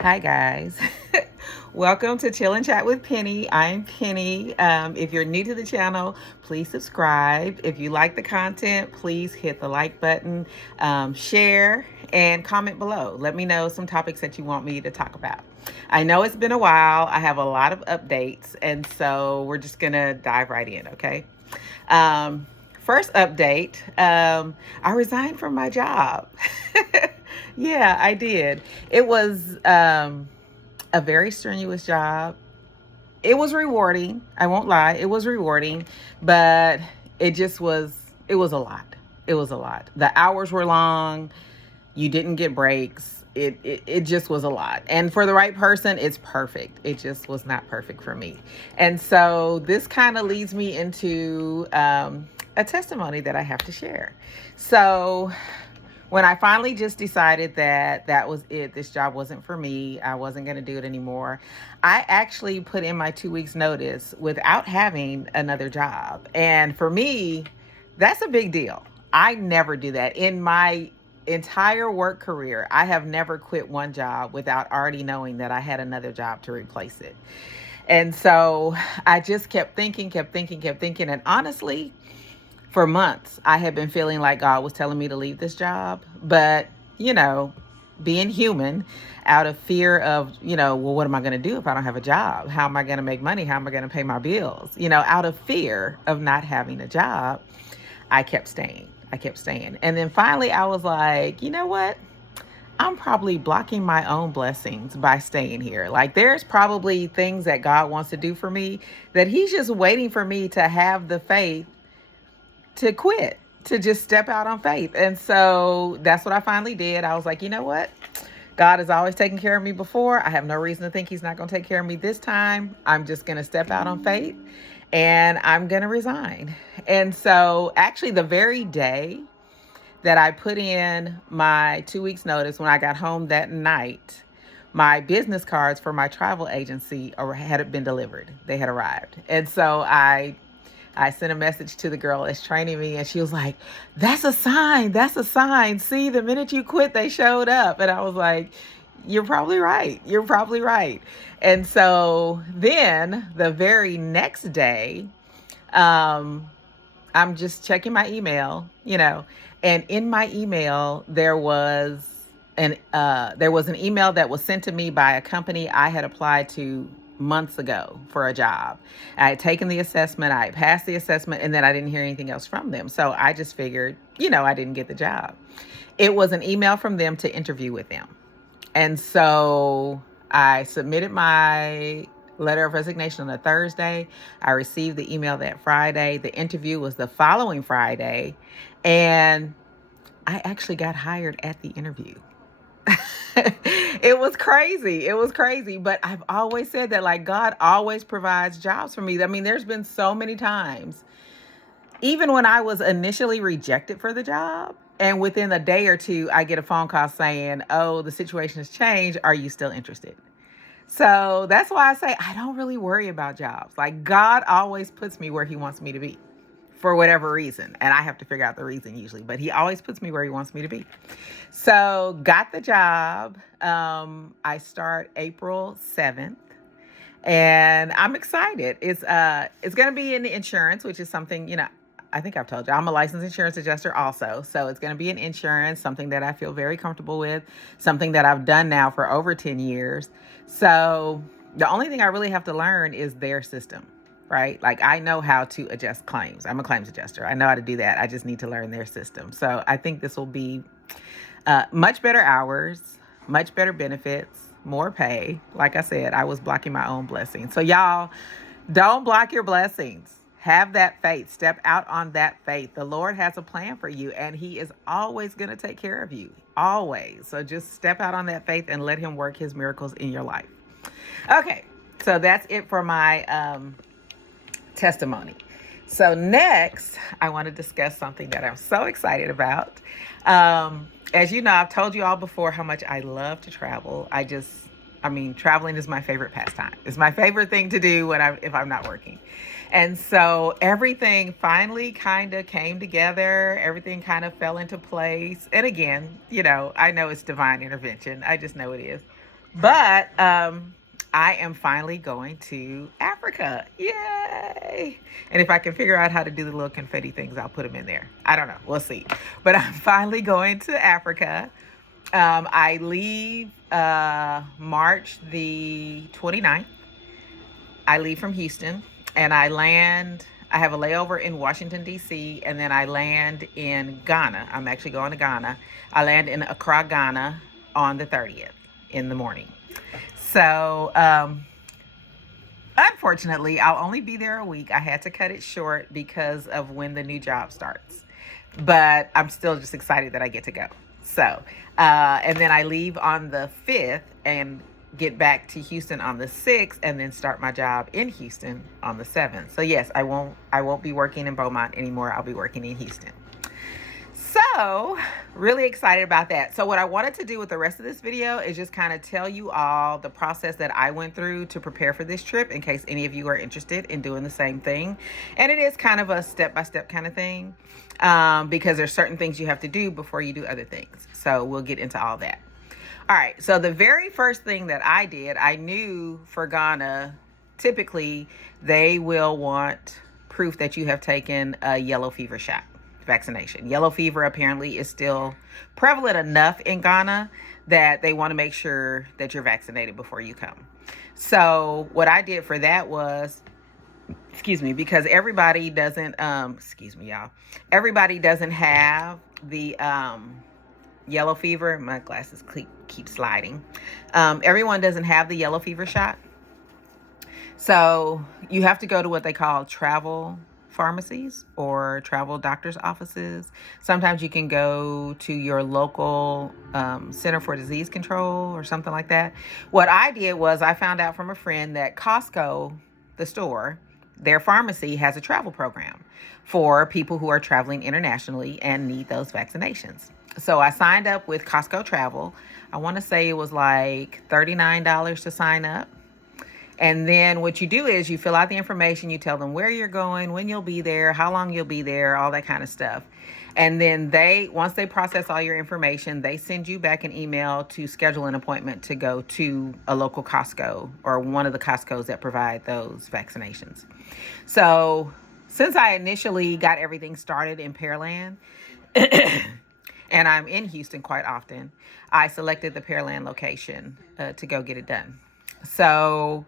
Hi, guys. Welcome to Chill and Chat with Penny. I'm Penny. If you're new to the channel, please subscribe. If you like the content, please hit the like button, share, and comment below. Let me know some topics that you want me to talk about. I know it's been a while. I have a lot of updates, and so we're just going to dive right in, okay? Um, First update, I resigned from my job. Yeah, I did. It was a very strenuous job. It was rewarding. I won't lie. It was rewarding, but it was a lot. It was a lot. The hours were long. You didn't get breaks. It just was a lot. And for the right person, it's perfect. It just was not perfect for me. And so this kind of leads me into a testimony that I have to share. So when I finally just decided that that was it, this job wasn't for me, I wasn't going to do it anymore, I actually put in my 2 weeks notice without having another job. And for me, that's a big deal. I never do that. In my entire work career, I have never quit one job without already knowing that I had another job to replace it. And so I just kept thinking, kept thinking, kept thinking. And honestly, for months, I had been feeling like God was telling me to leave this job. But, you know, being human, out of fear of, well, what am I going to do if I don't have a job? How am I going to make money? How am I going to pay my bills? Out of fear of not having a job, I kept staying. I kept staying. And then finally, I was like, you know what? I'm probably blocking my own blessings by staying here. Like, there's probably things that God wants to do for me that He's just waiting for me to have the faith to quit, to just step out on faith. And so that's what I finally did. I was like, you know what? God has always taken care of me before. I have no reason to think He's not going to take care of me this time. I'm just going to step out on faith and I'm going to resign. And so actually the very day that I put in my 2 weeks notice, when I got home that night, my business cards for my travel agency had been delivered. They had arrived. And so I sent a message to the girl that's training me, and she was like, that's a sign. That's a sign. See, the minute you quit, they showed up. And I was like, you're probably right. You're probably right. And so then the very next day, I'm just checking my email, and in my email, there was an email that was sent to me by a company I had applied to months ago for a job. I had taken the assessment, I had passed the assessment, and then I didn't hear anything else from them. So I just figured, I didn't get the job. It was an email from them to interview with them. And so I submitted my letter of resignation on a Thursday. I received the email that Friday. The interview was the following Friday. And I actually got hired at the interview. It was crazy. It was crazy. But I've always said that, like, God always provides jobs for me. I mean, there's been so many times, even when I was initially rejected for the job, and within a day or two, I get a phone call saying, oh, the situation has changed. Are you still interested? So that's why I say I don't really worry about jobs. Like, God always puts me where He wants me to be for whatever reason. And I have to figure out the reason usually, but He always puts me where He wants me to be. So got the job. I start April 7th. And I'm excited. It's going to be in insurance, which is something, I think I've told you, I'm a licensed insurance adjuster also. So it's going to be in insurance, something that I feel very comfortable with, something that I've done now for over 10 years. So the only thing I really have to learn is their system, right? Like, I know how to adjust claims. I'm a claims adjuster. I know how to do that. I just need to learn their system. So I think this will be much better hours, much better benefits, more pay. Like I said, I was blocking my own blessings. So y'all, don't block your blessings. Have that faith. Step out on that faith. The Lord has a plan for you, and He is always going to take care of you. Always. So just step out on that faith and let Him work His miracles in your life. Okay. So that's it for my testimony. So next, I want to discuss something that I'm so excited about. As you know, I've told you all before how much I love to travel. Traveling is my favorite pastime. It's my favorite thing to do if I'm not working. And so everything finally kind of came together. Everything kind of fell into place. And again, I know it's divine intervention. I just know it is. But I am finally going to Africa. Yay! And if I can figure out how to do the little confetti things, I'll put them in there. I don't know. We'll see. But I'm finally going to Africa. I leave March the 29th. I leave from Houston and I land. I have a layover in Washington, D.C., and then I land in Ghana. I'm actually going to Ghana. I land in Accra, Ghana on the 30th in the morning. So, unfortunately, I'll only be there a week. I had to cut it short because of when the new job starts. But I'm still just excited that I get to go. So, and then I leave on the 5th and get back to Houston on the 6th and then start my job in Houston on the 7th. So yes, I won't be working in Beaumont anymore. I'll be working in Houston. So really excited about that. So what I wanted to do with the rest of this video is just kind of tell you all the process that I went through to prepare for this trip in case any of you are interested in doing the same thing. And it is kind of a step-by-step kind of thing because there's certain things you have to do before you do other things. So we'll get into all that. All right, so the very first thing that I did, I knew for Ghana, typically they will want proof that you have taken a yellow fever shot vaccination. Yellow fever apparently is still prevalent enough in Ghana that they want to make sure that you're vaccinated before you come. So what I did for that was, because everybody doesn't, everybody doesn't have the yellow fever. My glasses keep sliding. Everyone doesn't have the yellow fever shot. So you have to go to what they call travel pharmacies or travel doctor's offices. Sometimes you can go to your local Center for Disease Control or something like that. What I did was I found out from a friend that Costco, the store, their pharmacy has a travel program for people who are traveling internationally and need those vaccinations. So I signed up with Costco Travel. I want to say it was like $39 to sign up. And then what you do is you fill out the information, you tell them where you're going, when you'll be there, how long you'll be there, all that kind of stuff. And then once they process all your information, they send you back an email to schedule an appointment to go to a local Costco or one of the Costcos that provide those vaccinations. So since I initially got everything started in Pearland, and I'm in Houston quite often, I selected the Pearland location to go get it done. So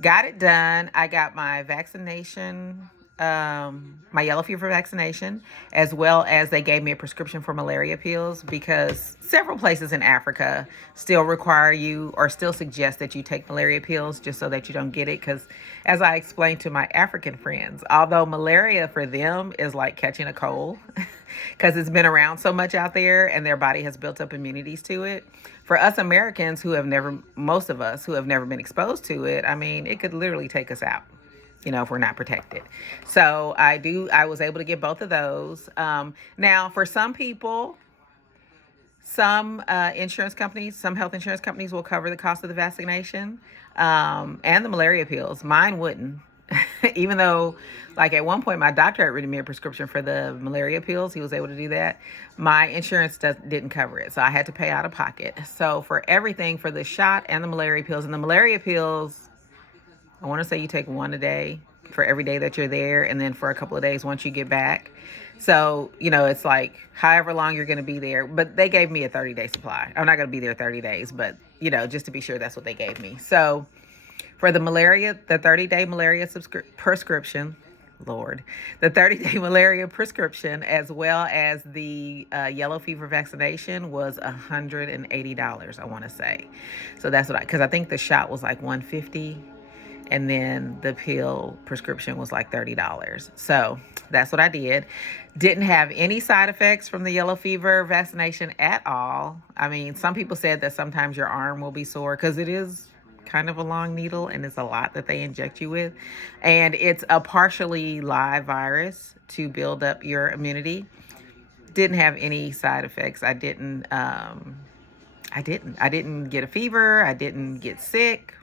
got it done. I got my vaccination, my yellow fever vaccination, as well as they gave me a prescription for malaria pills because several places in Africa still require you or still suggest that you take malaria pills just so that you don't get it. Because as I explained to my African friends, although malaria for them is like catching a cold because it's been around so much out there and their body has built up immunities to it. For us Americans most of us who have never been exposed to it, I mean, it could literally take us out, if we're not protected. So I was able to get both of those. Now, for some people, some insurance companies, some health insurance companies will cover the cost of the vaccination and the malaria pills. Mine wouldn't. Even though, like at one point, my doctor had written me a prescription for the malaria pills. He was able to do that. My insurance didn't cover it, so I had to pay out of pocket. So for everything, for the shot and the malaria pills, I want to say you take one a day for every day that you're there, and then for a couple of days once you get back. So, it's like however long you're going to be there. But they gave me a 30-day supply. I'm not going to be there 30 days, but, just to be sure, that's what they gave me. So for the 30-day malaria prescription, the 30-day malaria prescription, as well as the yellow fever vaccination was $180, I want to say. So that's because I think the shot was like $150, and then the pill prescription was like $30. So that's what I did. Didn't have any side effects from the yellow fever vaccination at all. I mean, some people said that sometimes your arm will be sore because it is kind of a long needle and it's a lot that they inject you with, and it's a partially live virus to build up your immunity. Didn't have any side effects. I didn't get a fever. I didn't get sick,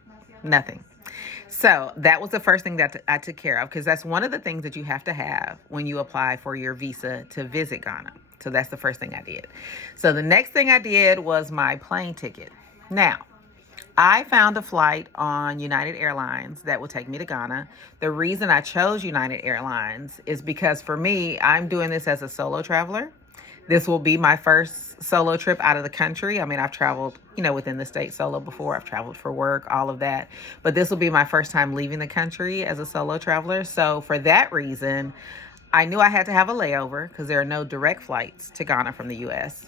nothing. So that was the first thing that I took care of, because that's one of the things that you have to have when you apply for your visa to visit Ghana. So that's the first thing I did. So the next thing I did was my plane ticket. Now, I found a flight on United Airlines that will take me to Ghana. The reason I chose United Airlines is because for me, I'm doing this as a solo traveler. This will be my first solo trip out of the country. I mean, I've traveled, within the state solo before. I've traveled for work, all of that. But this will be my first time leaving the country as a solo traveler. So for that reason, I knew I had to have a layover because there are no direct flights to Ghana from the US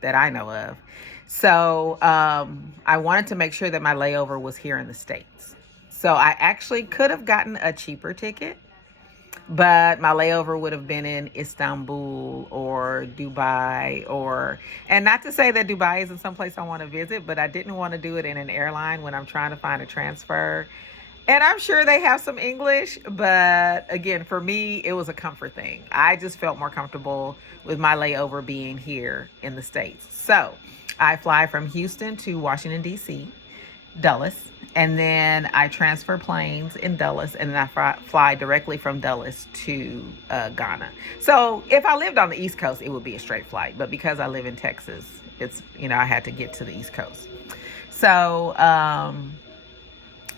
that I know of. So I wanted to make sure that my layover was here in the States. So I actually could have gotten a cheaper ticket, but my layover would have been in Istanbul or Dubai, and not to say that Dubai isn't someplace I want to visit, but I didn't want to do it in an airline when I'm trying to find a transfer. And I'm sure they have some English, but again, for me, it was a comfort thing. I just felt more comfortable with my layover being here in the States. So I fly from Houston to Washington, D.C., Dulles, and then I transfer planes in Dulles, and then I fly directly from Dulles to Ghana. So if I lived on the East Coast, it would be a straight flight. But because I live in Texas, it's, I had to get to the East Coast. So,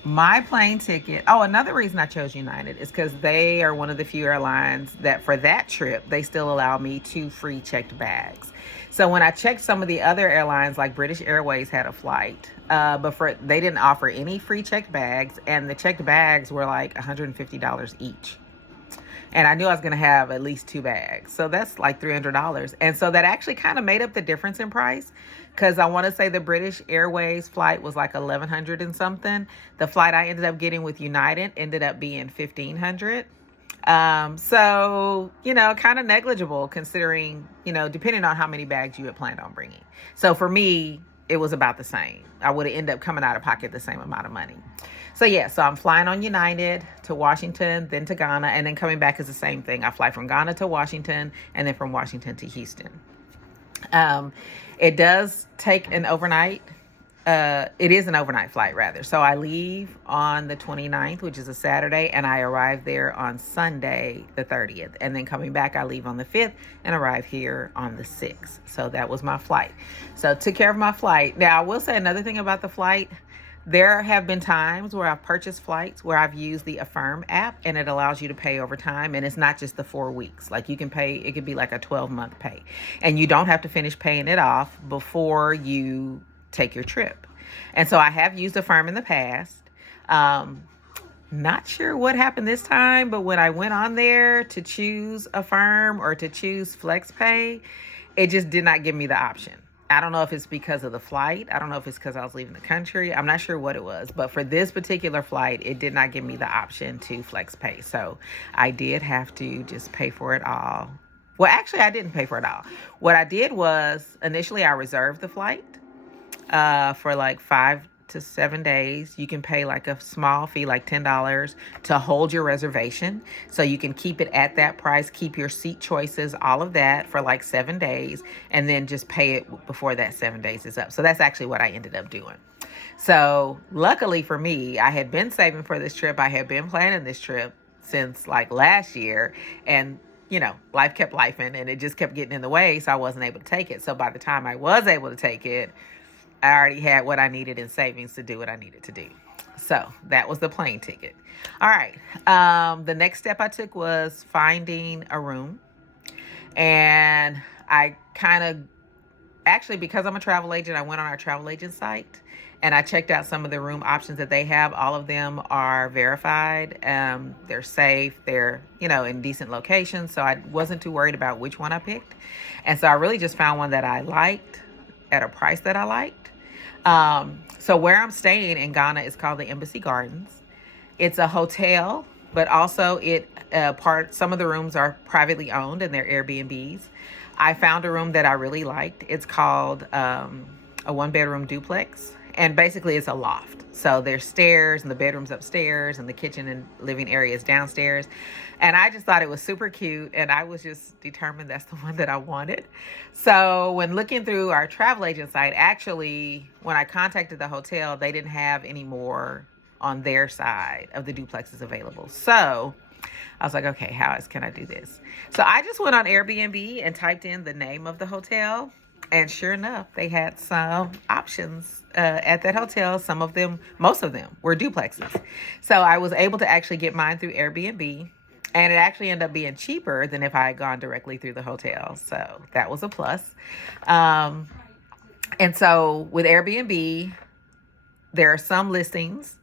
my plane ticket. Oh, another reason I chose United is because they are one of the few airlines that for that trip, they still allow me 2 free checked bags. So when I checked some of the other airlines, like British Airways had a flight, but they didn't offer any free checked bags, and the checked bags were like $150 each. And I knew I was going to have at least 2 bags. So that's like $300. And so that actually kind of made up the difference in price, because I want to say the British Airways flight was like $1,100 and something. The flight I ended up getting with United ended up being $1,500. So, kind of negligible considering, depending on how many bags you had planned on bringing. So for me, it was about the same. I would have ended up coming out of pocket the same amount of money. So so I'm flying on United to Washington, then to Ghana, and then coming back is the same thing. I fly from Ghana to Washington, and then from Washington to Houston. It does take an overnight. It is an overnight flight, rather. So I leave on the 29th, which is a Saturday, and I arrive there on Sunday, the 30th. And then coming back, I leave on the 5th and arrive here on the 6th. So that was my flight. So took care of my flight. Now, I will say another thing about the flight. There have been times where I've purchased flights where I've used the Affirm app, and it allows you to pay over time. And it's not just the 4 weeks. Like you can pay, it could be like a 12-month pay. And you don't have to finish paying it off before you take your trip. And so I have used Affirm in the past. Not sure what happened this time, but when I went on there to choose Affirm or to choose FlexPay, it just did not give me the option. I don't know if it's because of the flight. I don't know if it's because I was leaving the country. I'm not sure what it was. But for this particular flight, it did not give me the option to flex pay. So I did have to just pay for it all. Well, actually, I didn't pay for it all. What I did was initially I reserved the flight for like 5 to 7 days. You can pay like a small fee, like $10, to hold your reservation. So you can keep it at that price, keep your seat choices, all of that for like 7 days, and then just pay it before that 7 days is up. So that's actually what I ended up doing. So luckily for me, I had been saving for this trip. I had been planning this trip since like last year, and life kept lifing and it just kept getting in the way. So I wasn't able to take it. So by the time I was able to take it, I already had what I needed in savings to do what I needed to do. So that was the plane ticket. All right. The next step I took was finding a room. And I actually, because I'm a travel agent, I went on our travel agent site and I checked out some of the room options that they have. All of them are verified. They're safe. They're, in decent locations. So I wasn't too worried about which one I picked. And so I really just found one that I liked at a price that I liked. So where I'm staying in Ghana is called the Embassy Gardens. It's a hotel, but also some of the rooms are privately owned and they're Airbnbs. I found a room that I really liked. It's called a 1-bedroom duplex, and basically it's a loft. So there's stairs and the bedroom's upstairs and the kitchen and living area is downstairs. And I just thought it was super cute, and I was just determined that's the one that I wanted. So when looking through our travel agent site, actually, when I contacted the hotel, they didn't have any more on their side of the duplexes available. So I was like, okay, how else can I do this? So I just went on Airbnb and typed in the name of the hotel. And sure enough, they had some options at that hotel. Some of them, most of them, were duplexes. So I was able to actually get mine through Airbnb. And it actually ended up being cheaper than if I had gone directly through the hotel. So that was a plus. Um, and so with Airbnb, there are some listings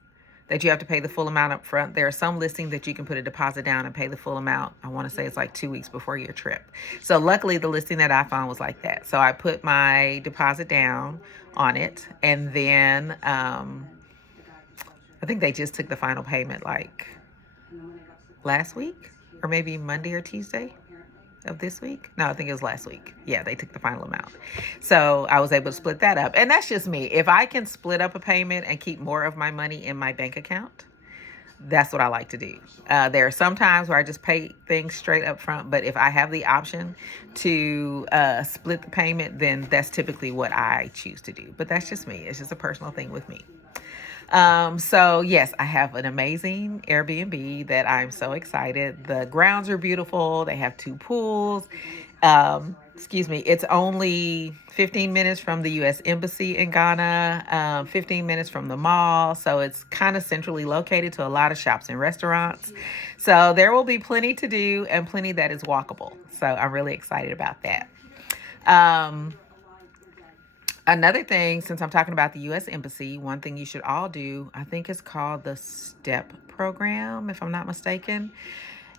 that you have to pay the full amount up front. There are some listings that you can put a deposit down and pay the full amount. I want to say it's like 2 weeks before your trip. So luckily the listing that I found was like that. So I put my deposit down on it. And then I think they just took the final payment like last week or maybe Monday or Tuesday of this week. No, I think it was last week. Yeah, they took the final amount. So I was able to split that up. And that's just me. If I can split up a payment and keep more of my money in my bank account, that's what I like to do. There are some times where I just pay things straight up front, but if I have the option to split the payment, then that's typically what I choose to do. But that's just me. It's just a personal thing with me. So yes, I have an amazing Airbnb that I'm so excited. The grounds are beautiful. They have 2 pools. It's only 15 minutes from the U.S. Embassy in Ghana, 15 minutes from the mall. So it's kind of centrally located to a lot of shops and restaurants. So there will be plenty to do and plenty that is walkable. So I'm really excited about that. Another thing, since I'm talking about the U.S. Embassy, one thing you should all do, I think it's called the STEP program, if I'm not mistaken.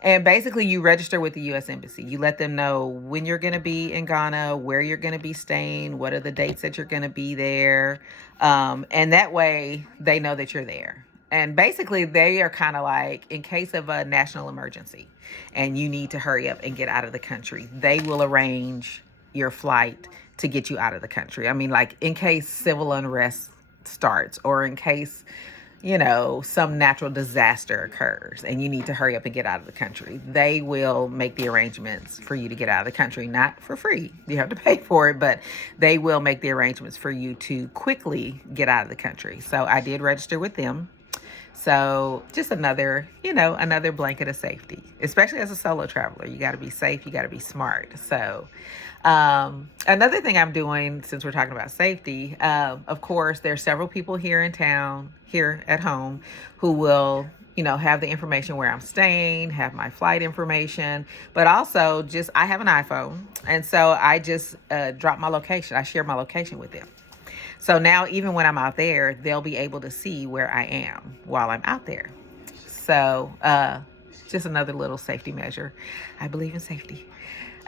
And basically, you register with the U.S. Embassy. You let them know when you're going to be in Ghana, where you're going to be staying, what are the dates that you're going to be there. And that way, they know that you're there. And basically, they are kind of like, in case of a national emergency and you need to hurry up and get out of the country, they will arrange your flight to get you out of the country. I mean, like in case civil unrest starts or in case, some natural disaster occurs and you need to hurry up and get out of the country, they will make the arrangements for you to get out of the country. Not for free. You have to pay for it, but they will make the arrangements for you to quickly get out of the country. So I did register with them. So just another blanket of safety, especially as a solo traveler. You got to be safe. You got to be smart. So another thing I'm doing, since we're talking about safety, of course, there's several people here in town, here at home, who will, have the information where I'm staying, have my flight information, but also I have an iPhone. And so I just drop my location. I share my location with them. So now even when I'm out there, they'll be able to see where I am while I'm out there. So just another little safety measure. I believe in safety.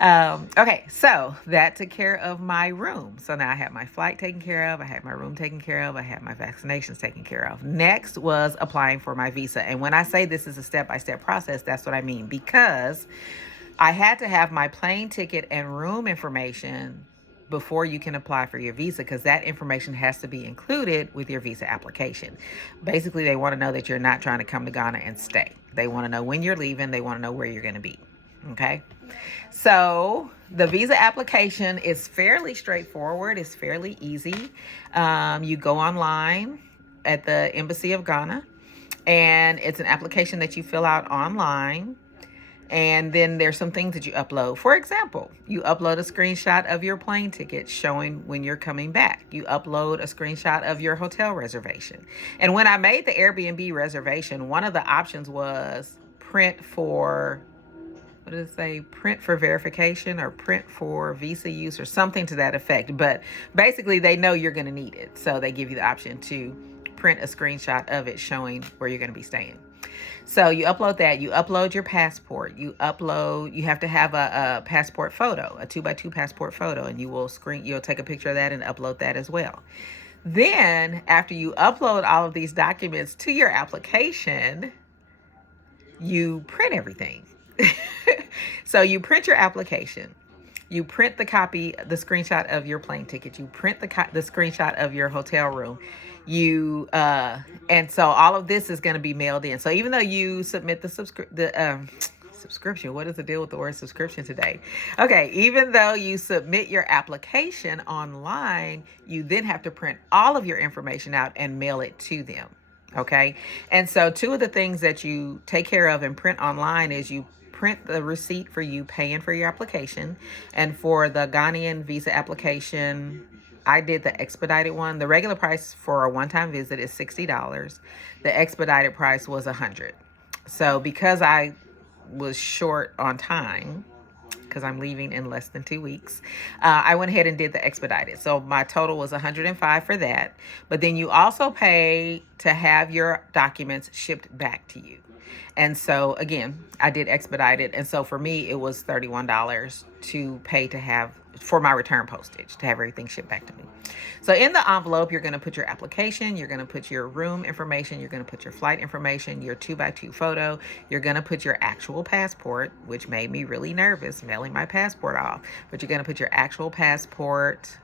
Okay, so that took care of my room. So now I have my flight taken care of. I have my room taken care of. I have my vaccinations taken care of. Next was applying for my visa. And when I say this is a step-by-step process, that's what I mean. Because I had to have my plane ticket and room information before you can apply for your visa, because that information has to be included with your visa application. Basically, they want to know that you're not trying to come to Ghana and stay. They want to know when you're leaving. They want to know where you're going to be. Okay. So the visa application is fairly straightforward. It's fairly easy. You go online at the Embassy of Ghana, and it's an application that you fill out online. And then there's some things that you upload. For example, you upload a screenshot of your plane ticket showing when you're coming back. You upload a screenshot of your hotel reservation. And when I made the Airbnb reservation, one of the options was print for verification or print for visa use or something to that effect. But basically, they know you're going to need it. So they give you the option to print a screenshot of it showing where you're going to be staying. So you upload that. You upload your passport. You have to have a passport photo, a 2x2 passport photo, and you'll take a picture of that and upload that as well. Then after you upload all of these documents to your application, you print everything. So you print your application. You print the screenshot of your plane ticket. You print the screenshot of your hotel room. And so all of this is going to be mailed in. So even though you submit the subscription, what is the deal with the word subscription today? Okay, even though you submit your application online, you then have to print all of your information out and mail it to them. Okay, and so 2 of the things that you take care of and print online is you print the receipt for you paying for your application. And for the Ghanaian visa application, I did the expedited one. The regular price for a one-time visit is $60. The expedited price was $100. So because I was short on time, because I'm leaving in less than 2 weeks, I went ahead and did the expedited. So my total was $105 for that. But then you also pay to have your documents shipped back to you. And so again, I did expedited. And so for me, it was $31 to pay to have for my return postage to have everything shipped back to me. So in the envelope, you're going to put your application, you're going to put your room information, you're going to put your flight information, your 2x2 photo, you're going to put your actual passport, which made me really nervous mailing my passport off, but you're going to put your actual passport.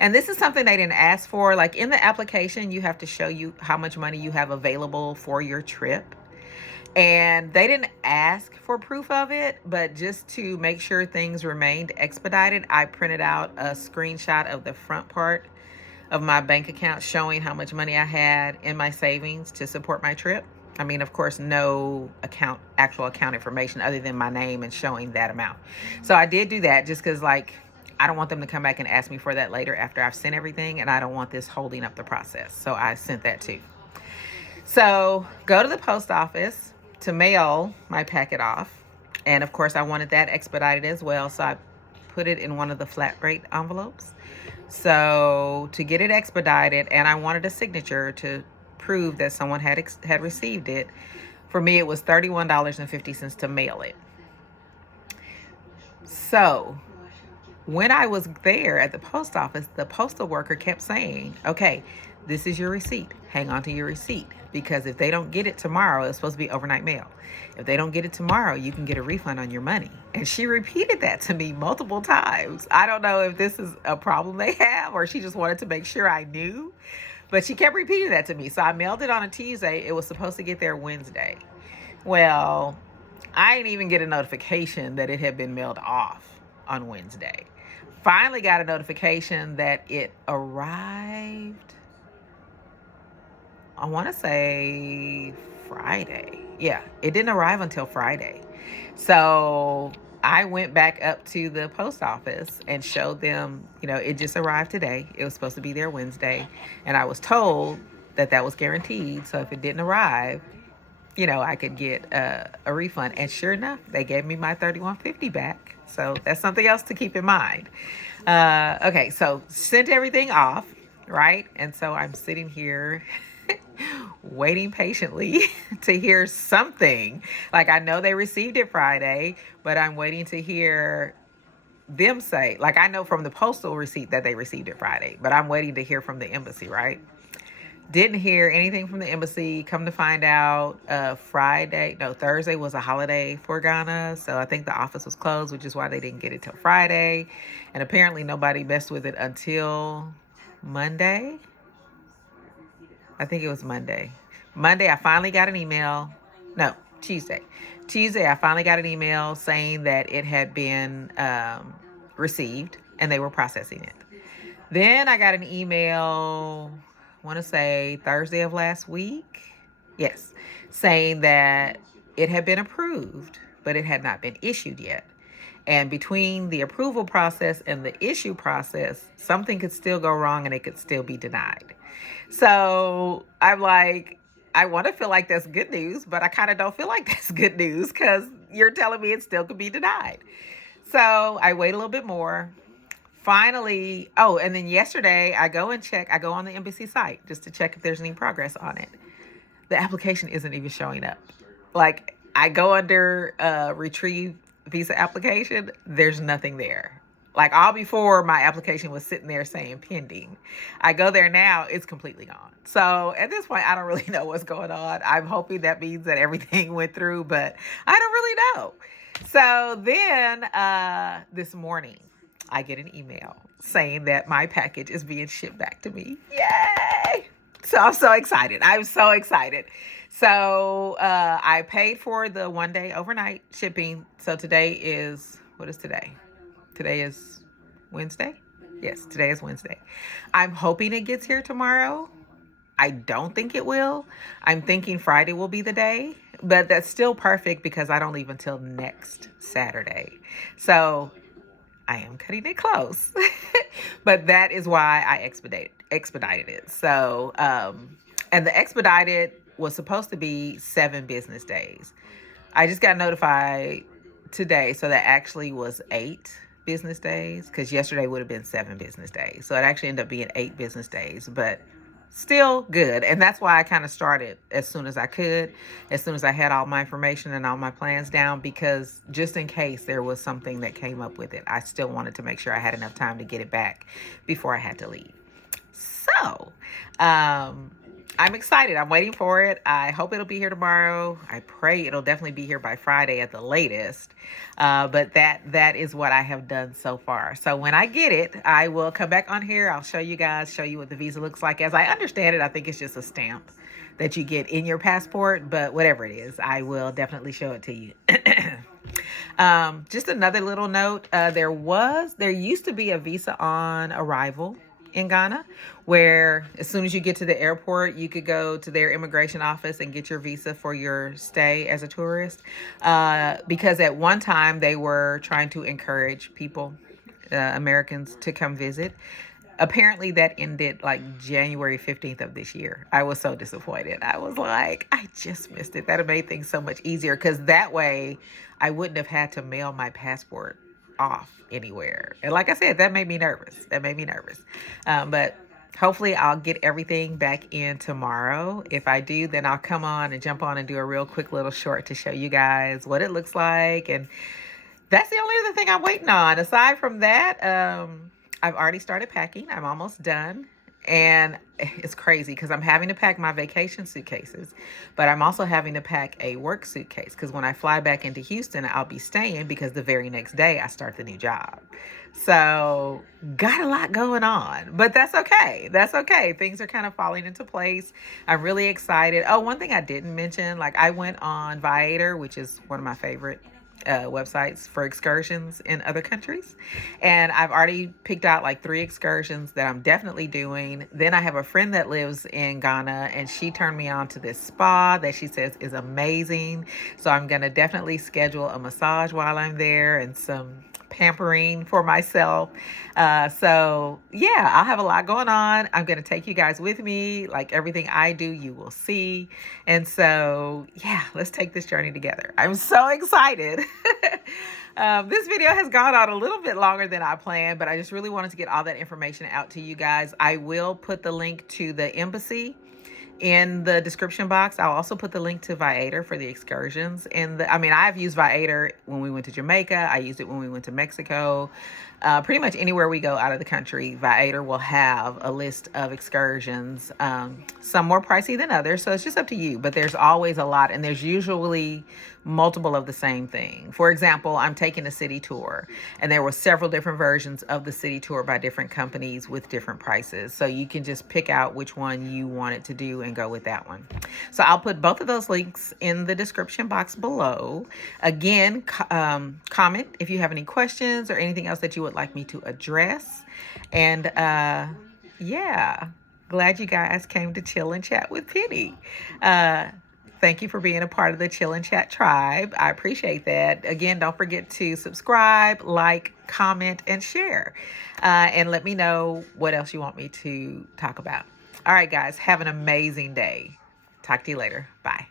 And this is something they didn't ask for. Like in the application, you have to show you how much money you have available for your trip. And they didn't ask for proof of it, but just to make sure things remained expedited, I printed out a screenshot of the front part of my bank account showing how much money I had in my savings to support my trip. I mean, of course, no actual account information other than my name and showing that amount. So I did do that just because, like, I don't want them to come back and ask me for that later after I've sent everything, and I don't want this holding up the process. So I sent that too. So go to the post office to mail my packet off. And of course, I wanted that expedited as well. So I put it in one of the flat rate envelopes. So to get it expedited, and I wanted a signature to prove that someone had received it. For me, it was $31.50 to mail it. So when I was there at the post office, the postal worker kept saying, okay, this is your receipt. Hang on to your receipt, because if they don't get it tomorrow, it's supposed to be overnight mail. If they don't get it tomorrow, you can get a refund on your money. And she repeated that to me multiple times. I don't know if this is a problem they have or she just wanted to make sure I knew, but she kept repeating that to me. So I mailed it on a Tuesday. It was supposed to get there Wednesday. Well, I didn't even get a notification that it had been mailed off on Wednesday. Finally got a notification that it arrived, I want to say Friday. Yeah, it didn't arrive until Friday. So I went back up to the post office and showed them, it just arrived today. It was supposed to be there Wednesday. And I was told that that was guaranteed. So if it didn't arrive, I could get a refund. And sure enough, they gave me my $31.50 back. So that's something else to keep in mind. Okay, so sent everything off, right? And so I'm sitting here waiting patiently to hear something. Like, I know they received it Friday, but I'm waiting to hear them say, like, I know from the postal receipt that they received it Friday, but I'm waiting to hear from the embassy, right? Didn't hear anything from the embassy. Come to find out, Thursday was a holiday for Ghana. So I think the office was closed, which is why they didn't get it till Friday. And apparently nobody messed with it until Monday. I think it was Monday. Monday, I finally got an email. No, Tuesday. Tuesday, I finally got an email saying that it had been received and they were processing it. Then I got an email, I want to say Thursday of last week. Yes, saying that it had been approved, but it had not been issued yet. And between the approval process and the issue process, something could still go wrong and it could still be denied. So I'm like, I want to feel like that's good news, but I kind of don't feel like that's good news because you're telling me it still could be denied. So I wait a little bit more. Finally, and then yesterday I go on the embassy site just to check if there's any progress on it. The application isn't even showing up. Like, I go under retrieve visa application, there's nothing there. Like, all before my application was sitting there saying pending. I go there now, it's completely gone. So at this point, I don't really know what's going on. I'm hoping that means that everything went through, but I don't really know. So then this morning, I get an email saying that my package is being shipped back to me. Yay! So I'm so excited. So I paid for the 1-day overnight shipping. So today is, what is today? Today is Wednesday? Yes, today is Wednesday. I'm hoping it gets here tomorrow. I don't think it will. I'm thinking Friday will be the day, but that's still perfect because I don't leave until next Saturday. So I am cutting it close. But that is why I expedited it. So, and the expedited was supposed to be 7 business days. I just got notified today, so that actually was 8 business days, because yesterday would have been 7 business days. So it actually ended up being 8 business days, but still good. And that's why I kind of started as soon as I could, as soon as I had all my information and all my plans down, because just in case there was something that came up with it, I still wanted to make sure I had enough time to get it back before I had to leave. So, I'm excited. I'm waiting for it. I hope it'll be here tomorrow. I pray it'll definitely be here by Friday at the latest. But that is what I have done so far. So when I get it, I will come back on here. I'll show you guys, show you what the visa looks like. As I understand it, I think it's just a stamp that you get in your passport, but whatever it is, I will definitely show it to you. Just another little note. There used to be a visa on arrival in Ghana, where as soon as you get to the airport, you could go to their immigration office and get your visa for your stay as a tourist. Because at one time they were trying to encourage people, Americans, to come visit. Apparently that ended like January 15th of this year. I was so disappointed. I was like, I just missed it. That made things so much easier, because that way I wouldn't have had to mail my passport off anywhere. And like I said, that made me nervous. But hopefully I'll get everything back in tomorrow. If I do, then I'll come on and jump on and do a real quick little short to show you guys what it looks like. And that's the only other thing I'm waiting on. Aside from that, I've already started packing. I'm almost done. And it's crazy because I'm having to pack my vacation suitcases, but I'm also having to pack a work suitcase, because when I fly back into Houston, I'll be staying, because the very next day I start the new job. So got a lot going on, but that's okay. That's okay. Things are kind of falling into place. I'm really excited. Oh, one thing I didn't mention, like I went on Viator, which is one of my favorite websites for excursions in other countries, and I've already picked out like 3 excursions that I'm definitely doing. Then I have a friend that lives in Ghana, and she turned me on to this spa that she says is amazing. So I'm gonna definitely schedule a massage while I'm there and some pampering for myself. So yeah, I'll have a lot going on. I'm going to take you guys with me. Like everything I do, you will see. And so yeah, let's take this journey together. I'm so excited. This video has gone on a little bit longer than I planned, but I just really wanted to get all that information out to you guys. I will put the link to the embassy in the description box. I'll also put the link to Viator for the excursions. I've used Viator when we went to Jamaica. I used it when we went to Mexico. Pretty much anywhere we go out of the country, Viator will have a list of excursions. Some more pricey than others, so it's just up to you. But there's always a lot, and there's usually multiple of the same thing. For example, I'm taking a city tour, and there were several different versions of the city tour by different companies with different prices. So you can just pick out which one you wanted to do and go with that one. So I'll put both of those links in the description box below. Again, comment if you have any questions or anything else that you would like me to address. And yeah, glad you guys came to chill and chat with Penny. Thank you for being a part of the Chill and Chat tribe. I appreciate that. Again, don't forget to subscribe, like, comment, and share. And let me know what else you want me to talk about. All right, guys, have an amazing day. Talk to you later. Bye.